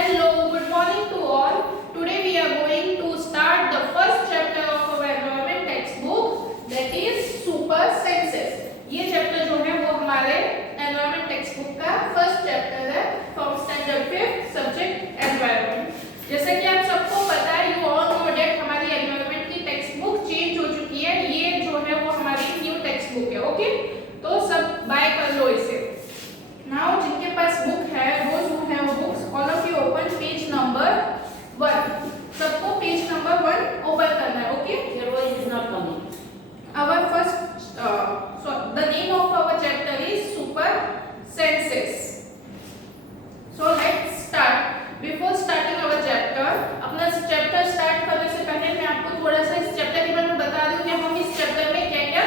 Hello, good morning to all. Today we are going to start the first chapter of our environment textbook, that is super senses. ये chapter जो है वो हमारे environment text book का first chapter है from standard 5 subject environment. जैसा कि आप सबको पता है, यू ऑल नो दैट हमारी एनवायरमेंट की टेक्स्ट बुक चेंज हो चुकी है। ये जो है वो हमारी न्यू टेक्स्ट बुक है। ओके, तो सब बाय कर लो इसे। नाउ जिनके पास बुक है वो जो है वो books, all of you open page number 1। सबको पेज नंबर 1 ओपन करना है। Okay, Your voice is not coming. our first so the name of our chapter is super senses. So let's start. Before starting our chapter, अपना chapter start करने से पहले मैं आपको थोड़ा सा इस चैप्टर के बारे में बता दूं कि हम इस चैप्टर में क्या-क्या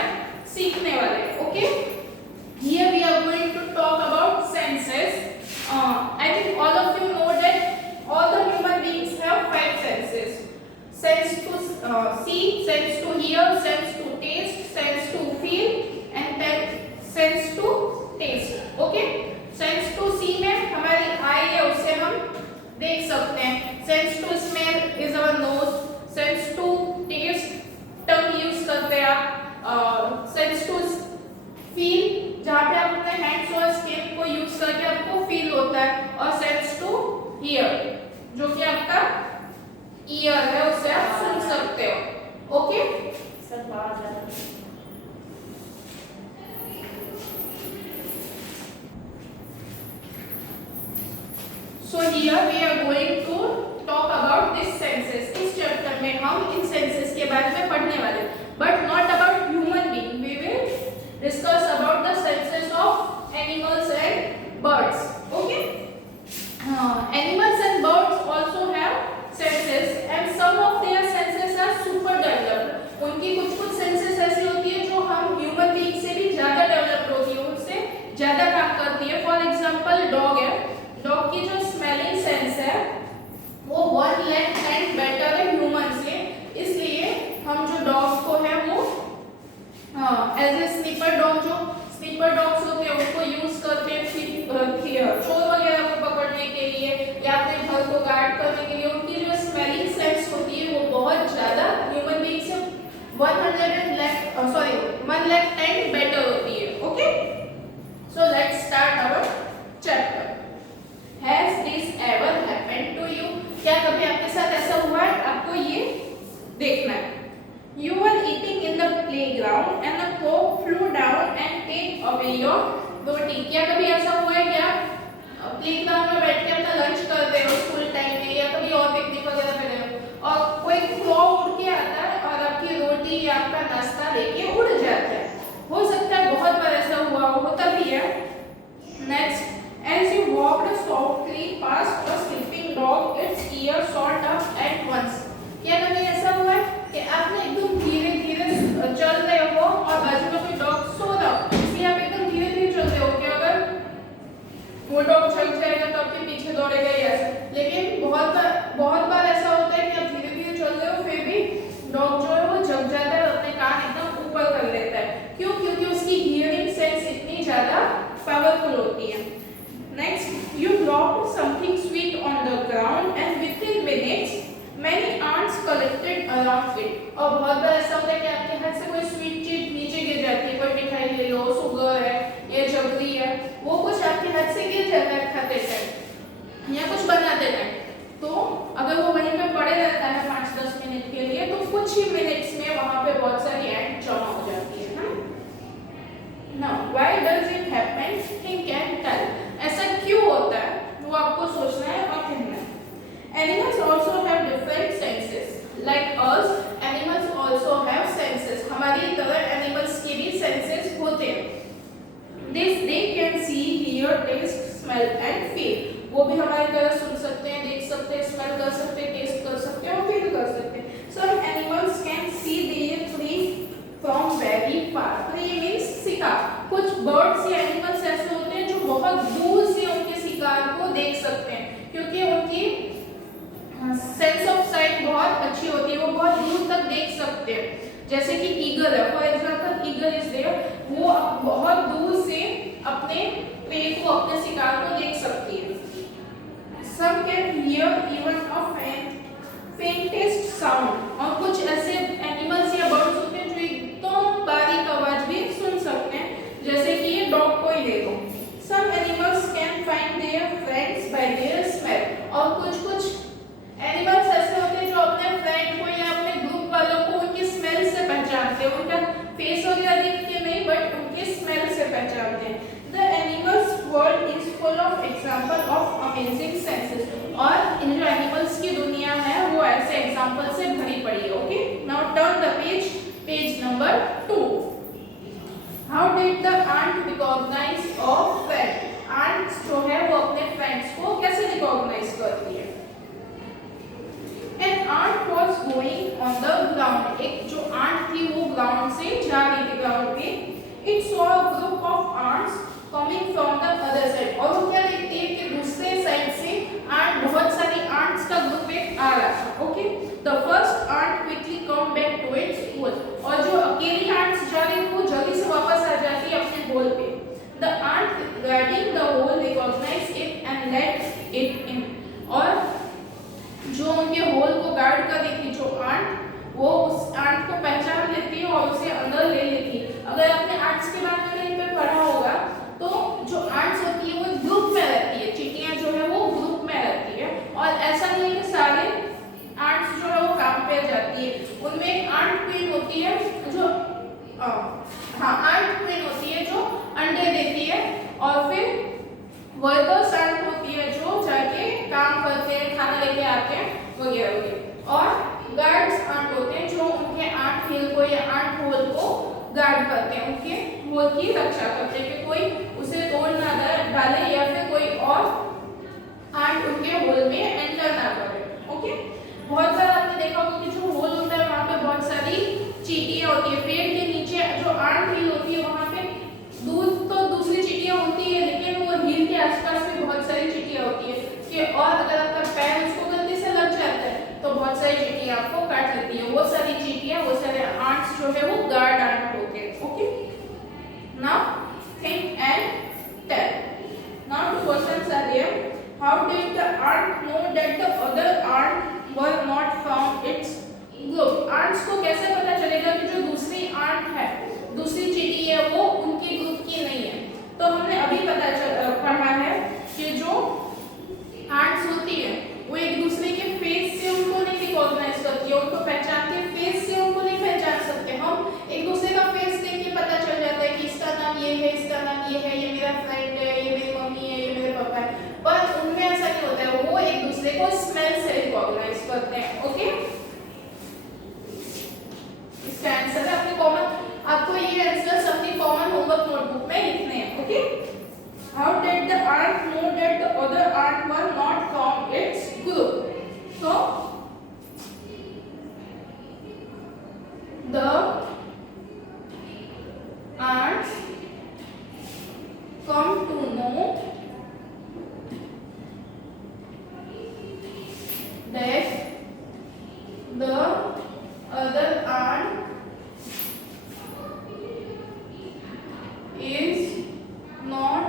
सीखने वाले हैं। Okay, here we are going to talk about senses. I think all of you know that all the human beings have 5 senses. Sense to see, sense to hear, sense to taste, sense to feel and sense to taste. Okay, sense to see में हमारी आई है, उससे हम देख सकते हैं। sense to smell is our nose, sense to taste tongue use करते हैं आप। sense to feel जहाँ पे आप अपने हैंड्स और स्किन को यूज करके आपको फील होता है, और sense to hear जो कि आपका ईयर है, उससे आप सुन सकते हो। ओके, Sir, बाहर जाना। so here we are going to talk about this senses. इस चैप्टर में हम इन सेंसेस के बारे में पढ़ने वाले, but not about human being. We will discuss about the senses of animals and birds. Okay, animals and birds also have senses and some of their senses are super developed. उनकी कुछ senses ऐसी होती है जो हम human being से भी ज्यादा डेवलप्ड होती है, उनसे ज्यादा काम करती है। फॉर एग्जांपल डॉग है, डॉग की जो स्मेलिंग सेंस है वो 1 लाख टाइम बेटर है ह्यूमन से, इसलिए हम जो डॉग को है वो एज ए स्नीपर डॉग, जो स्नीपर डॉग्स होते हैं उनको यूज करते हैं चोर वगैरह को पकड़ने के लिए या अपने घर को गार्ड करने के लिए। उनकी जो स्मेलिंग सेंस होती है वो बहुत ज्यादा ह्यूमन बीइंग से 1 लाख टाइम बेटर होती है। Okay, so let's start our chapter. Has this ever happened to you? क्या कभी आपके साथ ऐसा हुआ है? आपको ये देखना है। You were eating in the playground and a cock flew down and take away your roti. क्या कभी ऐसा हुआ है क्या प्लेग्राउंड में बैठ के अपना लंच कर रहे हो स्कूल टाइम में या कभी और पिकनिक वगैरह पे गए हो और कोई क्रो उड़ के आता है और आपकी रोटी या आपका नाश्ता लेके उड़ जाता है? हो सकता है बहुत बार ऐसा हुआ हो, होता भी है। Next, as you walked softly past a sleeping dog, its ear shot up at once. क्या कभी ऐसा हुआ है कि आपने एकदम धीरे-धीरे चल रहे हो और बाजू में कोई डॉग सो रहा हो, इसलिए आप एकदम धीरे-धीरे चल रहे हो कि अगर वो डॉग जग जाएगा तो आपके पीछे दौड़ेगा ही ऐसा। लेकिन बहुत बार ऐसा होता है कि आप धीरे-धीरे चल रहे हो फिर भी डॉग जो है वो जग जाता है और अपने कान एकदम ऊपर कर लेता है। क्यों? क्योंकि उसकी हियरिंग सेंस इतनी ज्यादा पावरफुल होती है। Next, you dropped something sweet on the ground and within minutes many ants collected around it. और बहुत बार ऐसा होता है कि आपके हाथ से कोई स्वीट चीज नीचे गिर जाती है, कोई मिठाई ले लो, शुगर है या जबरी है, वो कुछ आपके हाथ से गिर जाता है खाते टाइम या कुछ बनाते टाइम, तो अगर वो वहीं पे पड़े रहता है 5-10 मिनट के लिए तो कुछ ही मिनट्स में वहां पे बहुत सारी एंट जमा हो जाती है ना। Now, why does it happen? Think and tell. ऐसा क्यों होता है वो आपको सोचना है और कहना है। Animals also have different senses. Like us, animals also have senses. हमारी तरह animals के भी senses होते हैं। This they can see, hear, taste, smell and feel. वो भी हमारी तरह सुन सकते हैं, देख सकते हैं, smell कर सकते हैं, taste कर सकते हैं और feel कर सकते हैं। Some animals can see their prey from very far. Prey means शिकार। कुछ birds या animals ऐसे होते हैं जो बहुत दूर से उनके शिकार को देख सकते हैं, क्योंकि उनकी सेंस ऑफ साइट बहुत अच्छी होती है, वो बहुत दूर तक देख सकते हैं। जैसे कि ईगल है, for example eagle is there, वो बहुत दूर से अपने प्रे को, अपने शिकार को देख सकती है। Some can hear even a faintest sound. और कुछ ऐसे एनिमल्स या बर्ड्स होते हैं जो एकदम बारीक आवाज भी सुन सकते हैं, जैसे कि ये डॉग को ही ले लो. Some animals can find their friends by their smell. और कुछ एनिमल्स ऐसे होते हैं जो अपने फ्रेंड को या अपने ग्रुप वालों को उनकी स्मेल से पहचानते हैं. उनका फेस वगैरह देख के नहीं, बट उनकी स्मेल से पहचानते हैं. The animals world is full of example of amazing senses. और इन जो एनिमल्स की दुनिया है वो ऐसे एग्जांपल से भरी पड़ी है. Okay, now turn the page number 2. How did the ant recognize a friend? Ants जो है वो अपने फ्रेंड्स को कैसे रिकॉग्नाइज करती है? An ant was going on the ground. एक जो ant थी वो ग्राउंड से जा रही थी ग्राउंड पे. It saw a group of ants coming from the other side. और वो क्या देखती है कि दूसरे साइड से ant बहुत सारी ants का ग्रुप एक आ रहा था. Okay, the first ant quickly come back to its hole. और जो अकेली ants जा रही थी वो जल्दी से वापस आ जाती है अपने होल पे. The ant guarding the hole recognized it and let it in. और जो उनके होल को गार्ड कर रही थी जो आंट, वो उस आंट को पहचान लेती है और उसे अंदर ले लेती है. अगर आपने आंट्स के बारे में कहीं पे पढ़ा होगा तो जो आंट्स होती है वो ग्रुप में रहती है. चींटियां जो है वो ग्रुप में रहती है. और ऐसा नहीं है कि सारे आंट्स जो है वो काम पे जाती है. उनमें एक आंट क्वीन होती है जो आंट क्वीन होती है जो अंडे देती है. और फिर वर्कर्स आंट होती है जो जाके काम करते हैं, खाना लेके आते हैं वगैरह वगैरह. और गार्ड्स आंट होते हैं जो उनके आंट हिल को या आंट होल को गार्ड करते हैं, उनके होल की रक्षा करते हैं कि कोई उसे तोड़ ना डाले या फिर कोई और आंट उनके होल में एंटर ना करे. ओके, बहुत बार आपने देखा होगा कि जो होल होता है वहाँ पे बहुत सारी चींटियां होती है. पेड़ के नीचे जो आंट हिल होती है वहाँ पे दूर तो दूसरी चींटियां होती है, लेकिन वो हिल के आसपास भी बहुत सारी चींटियां होती है कि और अगर आपका पैर उसको गलती से लग जाता है तो बहुत सारी चींटियां आपको काट लेती है. वो सारी चींटियां, वो सारे आंट्स जो है वो गार्ड आंट होते हैं. Okay, now think and tell. Now two questions are there. How did the ant know that the other ant were not from its group? Ants को कैसे पता चलेगा कि जो दूसरी आंट है, दूसरी चींटी है, वो उनके ग्रुप की नहीं है? तो हमने अभी पढ़ा है कि जो आंट्स होती है वो एक दूसरे के फेस से उनको नहीं रिकॉग्नाइज करती है, उनको पहचानती है, फेस से उनको नहीं पहचान सकते. हम एक दूसरे का फेस देख के पता चल जाता है कि इसका नाम ये है, इसका नाम ये है, ये मेरा फ्रेंड है, ये मेरी मम्मी है, ये मेरे पापा है. पर उनमें ऐसा नहीं होता है, वो एक दूसरे को स्मेल से रिकॉग्नाइज करते हैं. ओके, इसका आंसर है अपने कॉमन, आपको ये आंसर अपनी कॉमन होमवर्क नोटबुक में लिखने हैं. Okay, how did the ant know that the other ant were not from its group? So the ants come to know that the other ant is not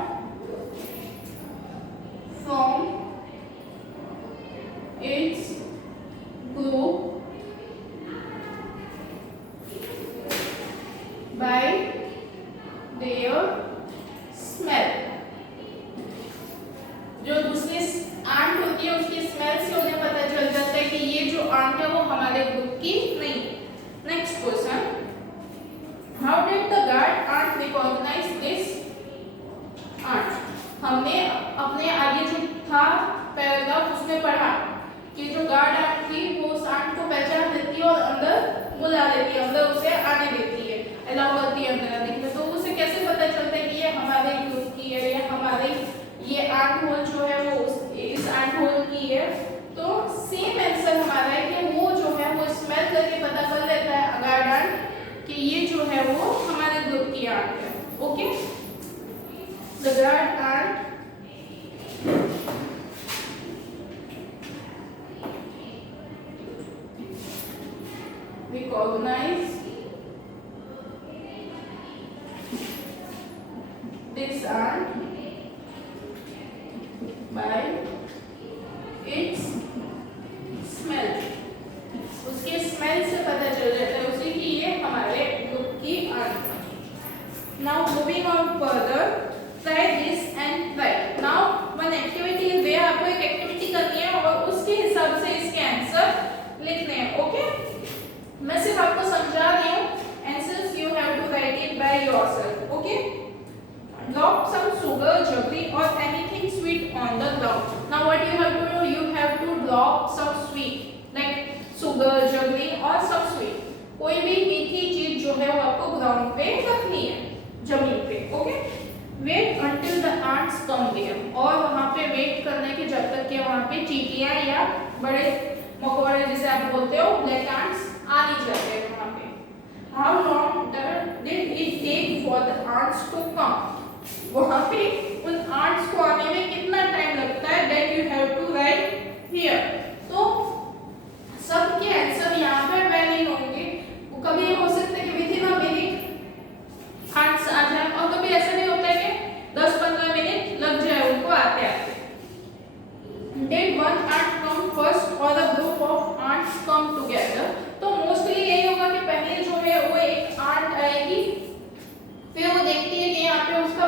from its group by their smell. जो दूसरी aunt होती है उसकी smell से उन्हें पता चल जाता है कि ये जो आंट है वो हमारे ग्रुप की नहीं. Next question. How did the guard ant recognize this ant? हमने अपने आगे जो था पैराग्राफ उसमें पढ़ा कि जो गार्ड आंट थी वो उस आंट को पहचान लेती है और अंदर बुला लेती है, अंदर उसे आने देती है, अलाउ करती है अंदर आने के लिए. तो उसे कैसे पता चलता है कि ये हमारे ग्रुप की है या हमारे ये आंट होल जो है वो इस आंट होल की है? तो सेम आंसर हमारा है कि वो जो है वो स्मेल करके पता कर लेता है गार्ड आंट कि ये जो है वो हमारे ग्रुप की आंट है. Okay, the guard ant recognize this ant by its moving on further, try this and write. Now one activity is there, आपको एक एक्टिविटी करनी है और उसके हिसाब से इसके आंसर लिखने हैं. ओके, मैं सिर्फ आपको समझा रही हूँ. Answers you have to write it by yourself. Okay, drop some sugar, jaggery or anything sweet on the ground. Now what you have to do, you have to drop some sweet like sugar, jaggery or some sweet. कोई भी मीठी चीज जो है वो आपको ground पे रखनी है, जमीन पे. Okay, wait until the ants come there. और वहाँ पे वेट करने के जब तक कि वहाँ पे चींटियां या बड़े मकोड़े जिसे आप बोलते हो ब्लैक ants आ नहीं जाते हैं वहाँ पे. How long did it take for the ants to come? वहाँ पे उन ants को आने में कितना टाइम लगता है, that you have to write here. तो सबके आंसर यहाँ पे वैलिड होंगे. कभी ये हो सकता है कि विदिन अ मिनट ants आ जाए और कभी ऐसा नहीं होता है कि 10-15 मिनट लग जाए उनको आते आते. Did one ant come first or a group of ants come together? तो मोस्टली यही होगा कि पहले जो है वो एक आंट आएगी, फिर वो देखती है कि यहाँ पे उसका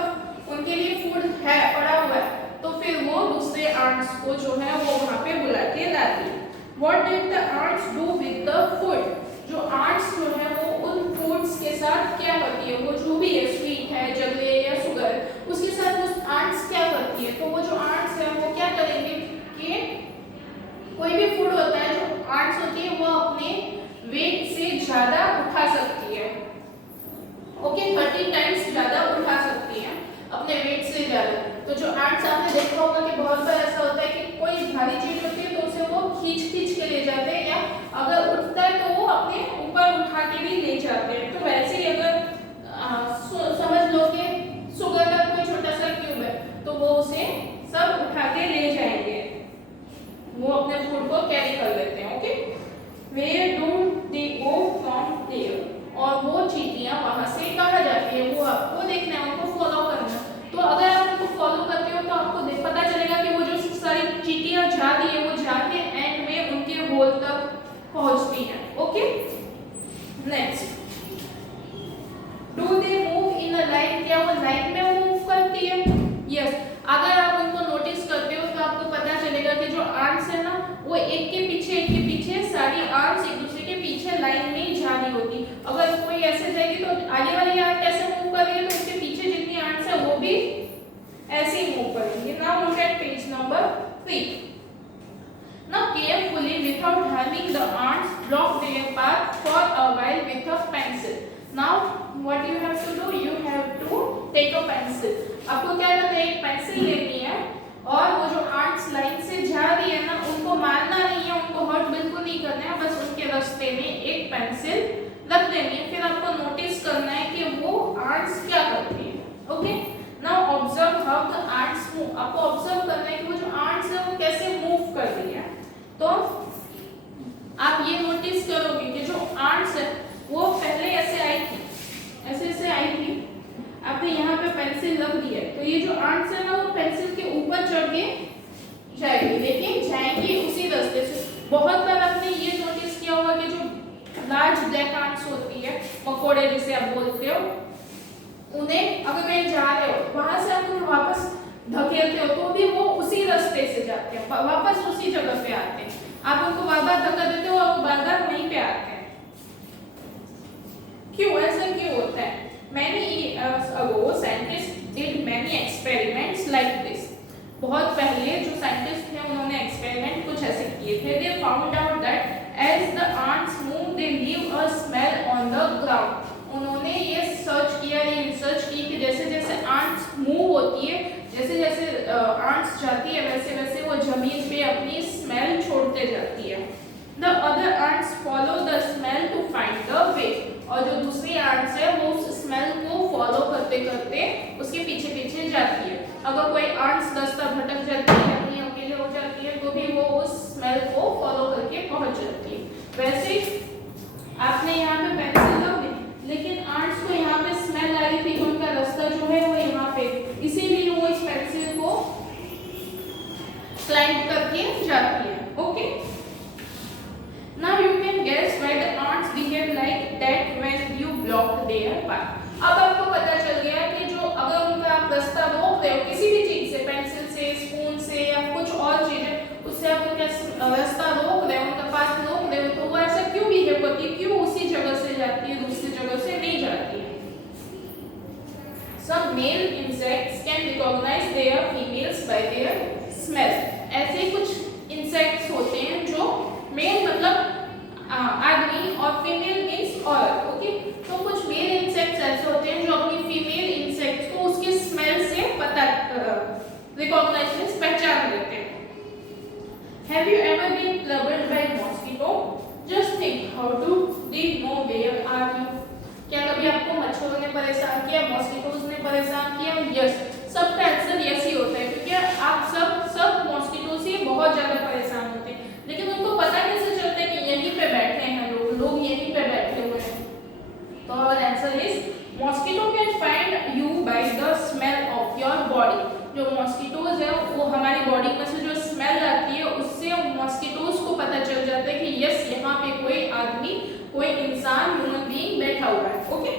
उनके लिए फूड है पड़ा हुआ है, तो फिर वो दूसरे आंट्स को जो है वो वहाँ पे बुला के लाती है. What did the ants do with the food? जो आंट्स जो है वो उन फूड्स के साथ क्या करती है, वो जो भी है स्वीट है, जगरे या शुगर, उसके साथ वो आंट्स क्या करती है. तो वो जो आंट्स है वो क्या करेंगे कि कोई भी फूड होता है जो आंट्स होती है वो अपने वेट से ज्यादा उठा सकती है. ओके, 30 टाइम्स ज्यादा उठा सकती है अपने वेट से ज्यादा. तो जो आंट्स आपने देखा होगा कि बहुत बार ऐसा होता है कि कोई भारी चीज होती है तो उसे वो खींच के ले जाते हैं, या अगर उठता है तो वो अपने ऊपर उठा के भी ले जाते हैं. तो वैसे ही अगर समझ लो कि शुगर का कोई छोटा सा क्यूब है तो वो उसे सब उठा के ले जाएंगे, वो अपने फूड को कैरी कर लेते हैं. Okay, Where do they go from there? और वो चींटियां वहां से कहाँ जाती है वो आपको देखना है, उनको फॉलो करना है. तो अगर आप उनको फॉलो करते हो तो आपको पता चलेगा कि वो जो सारी चींटियां जा रही है वो जाके एंड में उनके होल तक पहुंचती हैं. Okay, next, do they move in a line? क्या वो लाइन में मूव करती है? यस. अगर आप उनको नोटिस करते हो तो आपको पता चलेगा कि जो आंट्स है ना वो एक के पीछे सारी आंट्स एक दूसरे के पीछे लाइन में जा रही होती. अगर कोई ऐसे जाएगी तो आगे वाली आंट कैसे मूव कर रही है, तो उसके पीछे जितनी आंट्स है वो भी ऐसे ही मूव करेंगे. Now look at page number 3. Now carefully without harming the ants, block their path for a while with a pencil. Now what you have to do, you have to take a pencil. आपको क्या करना है, एक pencil लेनी है और वो जो आंट्स लाइन से जा रही है ना उनको मारना नहीं है, उनको हर्ट बिल्कुल नहीं करना है, बस उनके रास्ते में एक पेंसिल रख देनी है. फिर आपको नोटिस करना है कि वो आंट्स क्या करती है. Okay, now observe how the ants move. आपको ऑब्जर्व करना है कि वो जो आंट्स है वो कैसे मूव कर रही है. तो आप ये नोटिस करोगे कि जो आंट्स है वो पहले ऐसे आई थी, ऐसे आई थी, आपने यहाँ पे पेंसिल रख दी है, तो ये जो आंट्स है ना वो पेंसिल के ऊपर चढ़ के जाएगी, लेकिन जाएंगी उसी रास्ते से. बहुत बार आपने ये नोटिस किया होगा कि जो लार्ज ब्लैक आंट्स होती है, मकोड़े जिसे आप बोलते हो, उन्हें अगर कहीं जा रहे हो वहां से आप उन्हें वापस धकेलते हो तो भी वो उसी रास्ते से जाते हैं, वापस उसी जगह पे आते हैं. आप उनको बार बार धक्का देते हो और वो बार बार वहीं पे आते हैं. क्यों, ऐसा क्यों होता है? Many years ago, scientists did many experiments like this. बहुत पहले जो साइंटिस्ट थे उन्होंने एक्सपेरिमेंट कुछ ऐसे किए थे. They found out that as the ants move, they leave a smell on the ground. उन्होंने ये सर्च किया, ये रिसर्च की कि जैसे जैसे ants मूव होती है, जैसे जैसे ants जाती है वैसे वैसे वो जमीन पे अपनी स्मेल छोड़ते जाती है. The other ants follow the smell to find the way. और जो दूसरी आंट्स है वो उस स्मेल को फॉलो करते करते उसके पीछे पीछे जाती है. अगर कोई आंट्स रास्ता भटक जाती है या कहीं अकेले हो जाती है तो भी वो उस स्मेल को फॉलो करके पहुंच जाती है. वैसे आपने यहाँ पे पेंसिल रख दी, लेकिन आंट्स को यहाँ पे स्मेल आ रही थी, उनका रास्ता जो है वो यहाँ पे, इसीलिए वो इस पेंसिल को क्लाइंब करके जाती है. Okay, now you can guess why the ants behave like that when you block their path. अब आपको पता चल गया कि रास्ता रोक रहे हो, उनका पास रोक रहे हो, तो वो ऐसा क्यों बिहेव करती है, क्यों उसी जगह से जाती है, दूसरी जगह से नहीं जाती है। Some male insects can recognize their females by their smell. ऐसे कुछ इंसेक्ट्स होते हैं जो मेल मतलब आदमी और फीमेल मीन्स औरत, ओके। तो कुछ मेल इंसेक्ट्स ऐसे होते हैं जो अपनी फीमेल इंसेक्ट्स को उसके स्मेल से पता रिकॉग्नाइज मीन्स पहचान लेते हैं। Have you ever been troubled by mosquito? Just think, how do they know where are you? क्या कभी आपको मच्छरों ने परेशान किया, मॉस्किटोज ने परेशान किया? यस, सबका आंसर यस ही होता है, क्योंकि आप सब मॉस्किटो से बहुत ज्यादा परेशान होते हैं, लेकिन उनको पता कैसे चलता है कि यहीं पे बैठे हैं लोग यहीं पे बैठे हुए हैं। तो our answer is mosquito can find you by the smell of your body. जो मॉस्किटोज है वो हमारी बॉडी में से जो स्मेल आती है उससे मॉस्किटोज को पता चल जाता है कि यस यहाँ पे कोई आदमी, कोई इंसान, ह्यूमन बीइंग बैठा हुआ है, okay.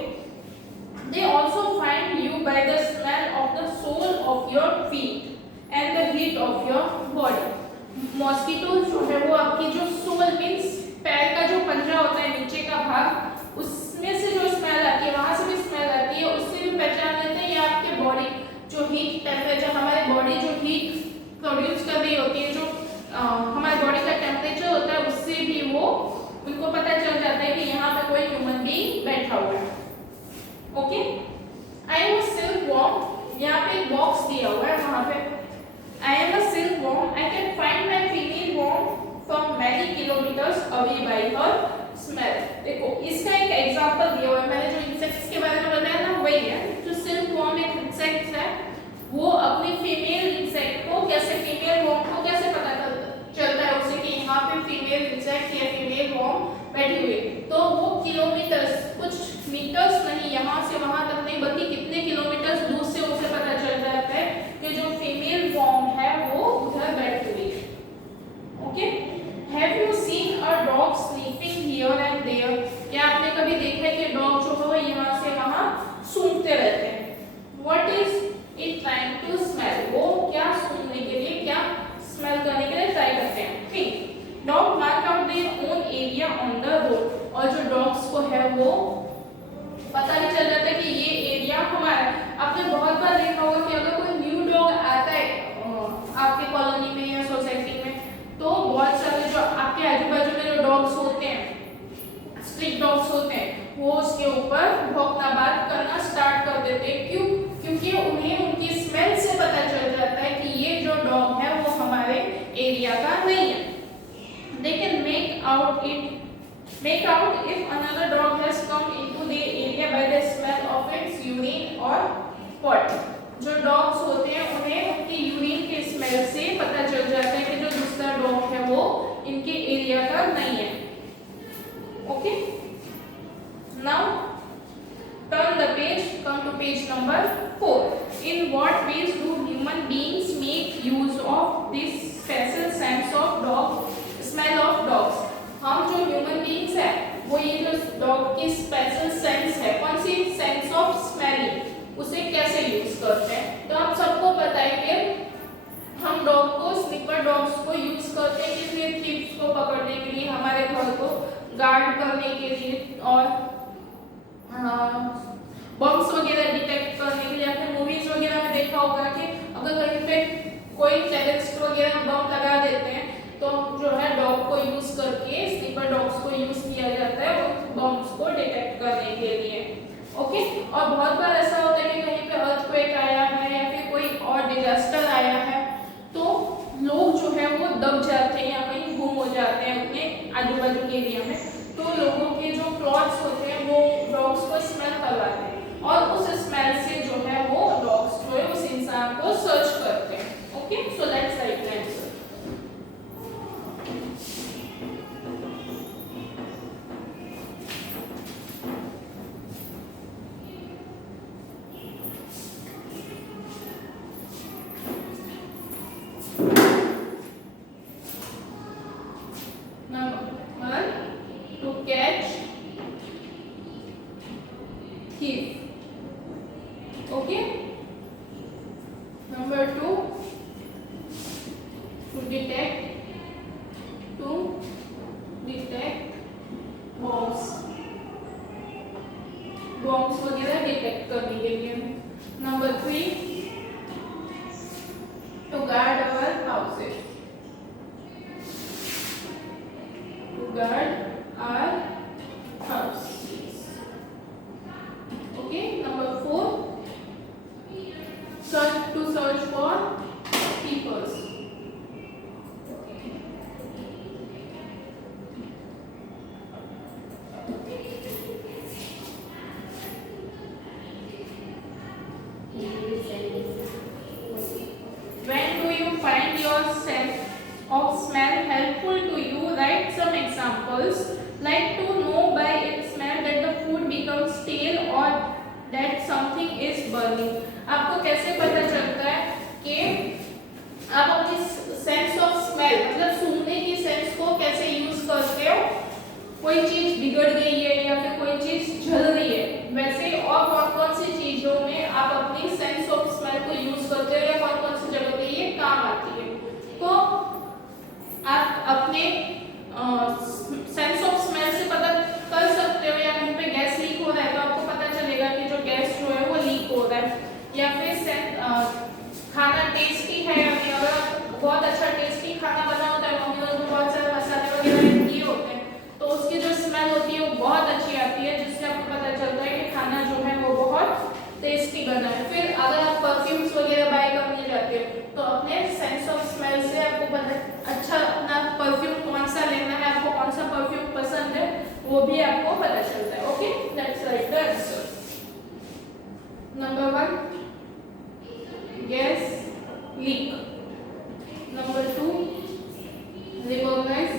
They also find you by the smell of the sole of your feet and the heat of your body. Mosquito जो है वो आपकी जो सोल मींस पैर का जो पंजा होता है, नीचे का भाग, उसमें से जो स्मेल आती है, वहां से भी स्मेल आती है, उससे भी पहचान लेते हैं। ये आपके बॉडी जो हीट टेम्परेचर, हमारी बॉडी जो हीट प्रोड्यूस कर रही होती है, जो हमारी बॉडी का टेम्परेचर होता है, उससे भी वो उनको पता चल जाता है कि यहाँ पे कोई ह्यूमन बीइंग बैठा हुआ है, okay. I am a silk worm, यहाँ पे एक बॉक्स दिया हुआ है, वहां पे I am a silk worm, I can find my female worm from many kilometres away by her smell. देखो इसका एक एग्जांपल दिया हुआ है, मैंने जो इंसेक्ट्स के बारे में बताया ना वही है। जो सिल्क वॉर्म एक इंसेक्ट है, वो अपनी फीमेल इंसेक्ट को कैसे, फीमेल वॉर्म को कैसे पता चलता है उसे कि यहाँ पे फीमेल इंसेक्ट या फीमेल वॉर्म बैठी हुई है, तो वो किलोमीटर्स, कुछ मीटर्स नहीं, यहाँ से वहां तक नहीं, बल्कि कितने किलोमीटर्स दूर से उसे पता चल जाता है कि जो फीमेल वॉर्म है वो उधर बैठी हुई है, okay. Have you seen a dog sleeping here and there? क्या आपने कभी देखा है कि डॉग जो है वो यहाँ से वहां सूंघते रहते हैं? What is it trying to smell? वो क्या सूंघने के लिए, क्या स्मेल करने के लिए ट्राई करते हैं? ठीक, dog mark out their own area on the road, और जो डॉग्स को है वो पता भी चल जाता है कि ये एरिया हमारा है। आपने बहुत बार देखा होगा कि अगर कोई न्यू डॉग आता है आपके कॉलोनी में या सोसाइटी में, तो बहुत सारे जो आपके आजू बाजू में जो डॉग्स होते हैं, स्ट्रीट डॉग्स होते हैं, वो उसके ऊपर भौंकना बात करना स्टार्ट कर देते हैं। क्यों? क्योंकि उन्हें उनकी स्मेल से पता चल जाता है कि ये जो डॉग है वो हमारे एरिया का नहीं है। They can make out if another dog has come into the area by the smell of its urine or pot. जो डॉग्स होते हैं उन्हें उनकी यूरिन के स्मेल से पता चल जाता है कि जो दूसरा डॉग है वो इनके एरिया का नहीं है, okay. Now turn the page, come to page number 4. In what ways do human beings make use of this special sense of dog, smell of dogs? हम जो ह्यूमन बीइंग्स है वो ये जो डॉग की स्पेशल सेंस है, कौन सी sense of smelling, उसे कैसे यूज करते हैं? तो आप सबको पता है कि हम डॉग को, स्लीपर डॉग्स को यूज करते हैं किस लिए? थीव्स को पकड़ने के लिए, हमारे घर को गार्ड करने के लिए, और बम्स वगैरह डिटेक्ट करने के लिए। आपने मूवीज वगैरह में देखा होगा कि अगर कहीं पे कोई टेररिस्ट वगैरह बम लगा देते हैं तो जो है डॉग को यूज करके, स्लीपर डॉग्स को यूज किया जाता है उन बम्स को डिटेक्ट करने के लिए, ओके। और बहुत बार ऐसा होता है कि कहीं पे अर्थक्वेक आया है या फिर कोई और डिजास्टर आया है, तो लोग जो है वो दब जाते हैं या कहीं गुम हो जाते हैं अपने आजू बाजू के एरिया में। तो लोगों के जो क्लॉथ्स होते हैं वो डॉग्स को स्मेल करवाते हैं, और उस स्मेल से जो है वो डॉग्स जो है उस इंसान को सर्च करते हैं, okay. So let's write the answer. to guard our houses. To guard our houses. Okay, number 4. To search for keepers. When do you find your sense of smell helpful to you? Write some examples. Like to know by its smell that the food becomes stale or that something is burning. आपको कैसे पता चलता है कि आप अपनी sense of smell मतलब सूंघने की सेंस को कैसे यूज करते हो? कोई चीज बिगड़ गई है या फिर कोई चीज जल रही है, वैसे और कौन कौन सी चीजों में आप अपनी सेंस ऑफ स्मेल को यूज करते हो या कौन कौन सी जगह पे ये काम आती है? तो आप अपने सेंस ऑफ स्मेल से पता कर सकते हो। या कहीं पे गैस लीक हो रहा है तो आपको पता चलेगा कि जो गैस जो है वो लीक हो रहा है। या फिर खाना टेस्टी है या नहीं, अगर आप बहुत अच्छा टेस्टी खाना बना होता है, मम्मी लोग बहुत सारे मसाले वगैरह किए होते हैं, तो उसकी जो स्मेल होती है वो बहुत अच्छी आती है, जिससे आपको पता चलता है कि खाना जो है वो बहुत टेस्टी बना है। फिर अगर आप परफ्यूम्स वगैरह बाय करने जाते हो तो अपने सेंस ऑफ स्मेल से आपको पता अच्छा अपना परफ्यूम कौन सा लेना है, आपको कौन सा परफ्यूम पसंद है, वो भी आपको पता चलता है। Okay, let's write the answer. Number 1 gas leak, number 2 recognize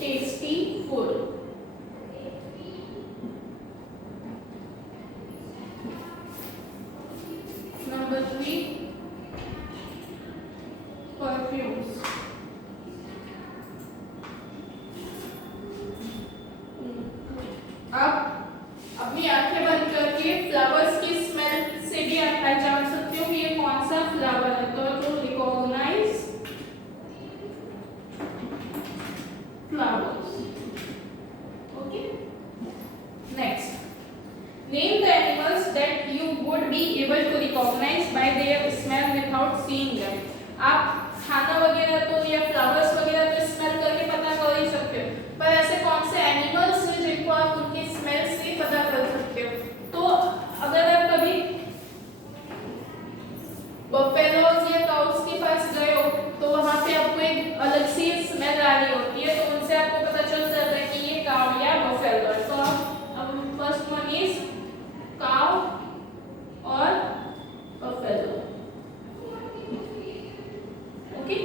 tasty food, number 3 perfumes, आप अपनी आंखें बंद करके फ्लावर्स की स्मेल से भी आप पहचान सकते हो कि ये कौन सा फ्लावर है। तो recognise flowers. Okay, next name the animals that you would be able to recognise by their smell without seeing them. आप खाना वगैरह तो या फ्लावर्स वगैरह तो स्मेल करके पता कर ही सकते हो, पर ऐसे कौन से एनिमल्स हैं जिनको आप उनकी स्मेल से पता कर सकते हो? तो अगर आप कभी बफेलोज या काउस के पास गए हो तो वहां पे आपको एक अलग सी स्मेल आ रही होती है, तो उनसे आपको पता चल जाता है कि ये काउ या बफेलो है। तो अब फर्स्ट वन इज काउ और बफेलो। ओके,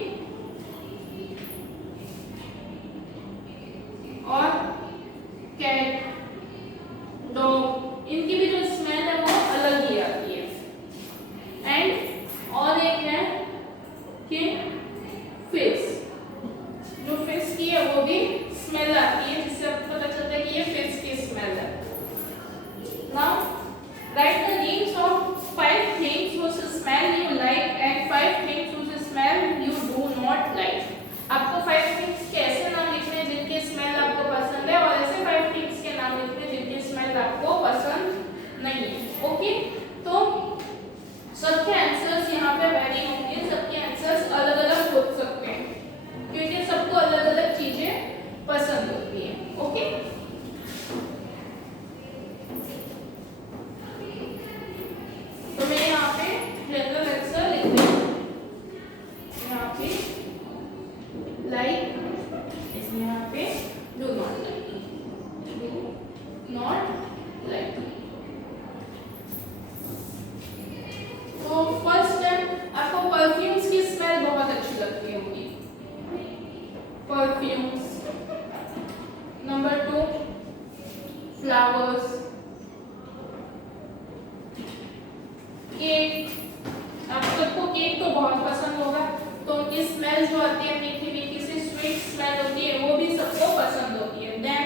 और कैट, डॉग, इनकी भी जो स्मेल है वो अलग ही आती है। एंड और एक है कि फिश, जो फिश की है वो भी स्मेल आती है, जिससे आपको पता चलता है कि ये फिश की स्मेल है। Now right the names of 5 things whose smell you like and 5 things whose smell you do not like. आपको 5 थिंग्स के ऐसे नाम लिखने हैं जिनकी स्मेल आपको पसंद है और ऐसे 5 थिंग्स के नाम लिखने हैं जिनकी स्मेल आपको पसंद नहीं है। ओके, तो सबके आंसर्स यहाँ पे वेरी होंगे, सबके आंसर्स अलग अलग हो सकते हैं क्योंकि सबको अलग अलग चीजें पसंद होती है। ओके, तो मैं यहाँ पे जनरल आंसर लिख रही हूँ। यहाँ पे लाइक, इसमें यहाँ पे do not like, do not like. तो फर्स्ट आपको परफ्यूम्स की स्मेल बहुत अच्छी लगती होगी, परफ्यूम्स। नंबर 2 फ्लावर्स, केक, आप सबको केक तो बहुत पसंद होगा, तो उनकी स्मेल जो आती है मीठी मीठी सी स्वीट स्मेल होती है, वो भी सबको पसंद होती है। Then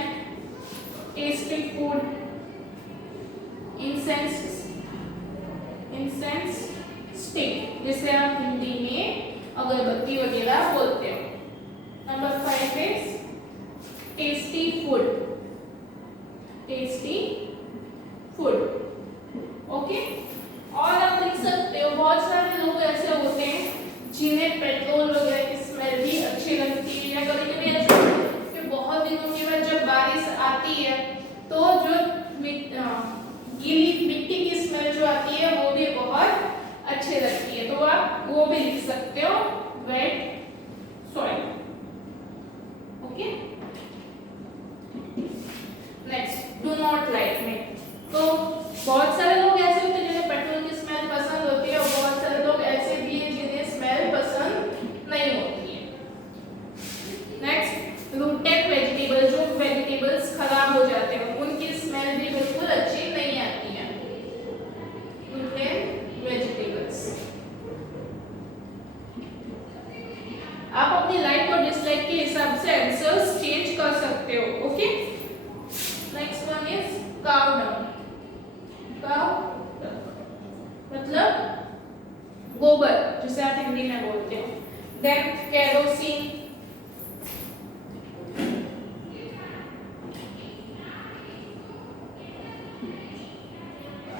tasty food, incense, incense stick, जिसे आप हिंदी में अगरबत्ती वगैरह बोलते हो। Number 5 is tasty food, tasty food. Okay, गोबर जिसे आप हिंदी में बोलते हो, देन केरोसिन,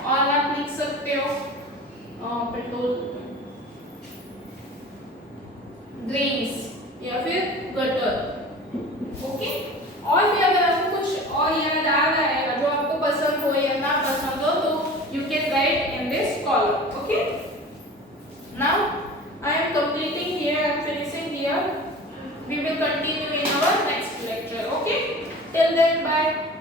और आप लिख सकते हो पेट्रोल, ड्रेन्स या फिर गटर। ओके, और भी अगर आपको कुछ और याद आ रहा है जो आपको पसंद हो या ना पसंद हो तो you can write in this column. Okay, now I am completing here, I am finishing here, we will continue in our next lecture. Okay, till then, bye.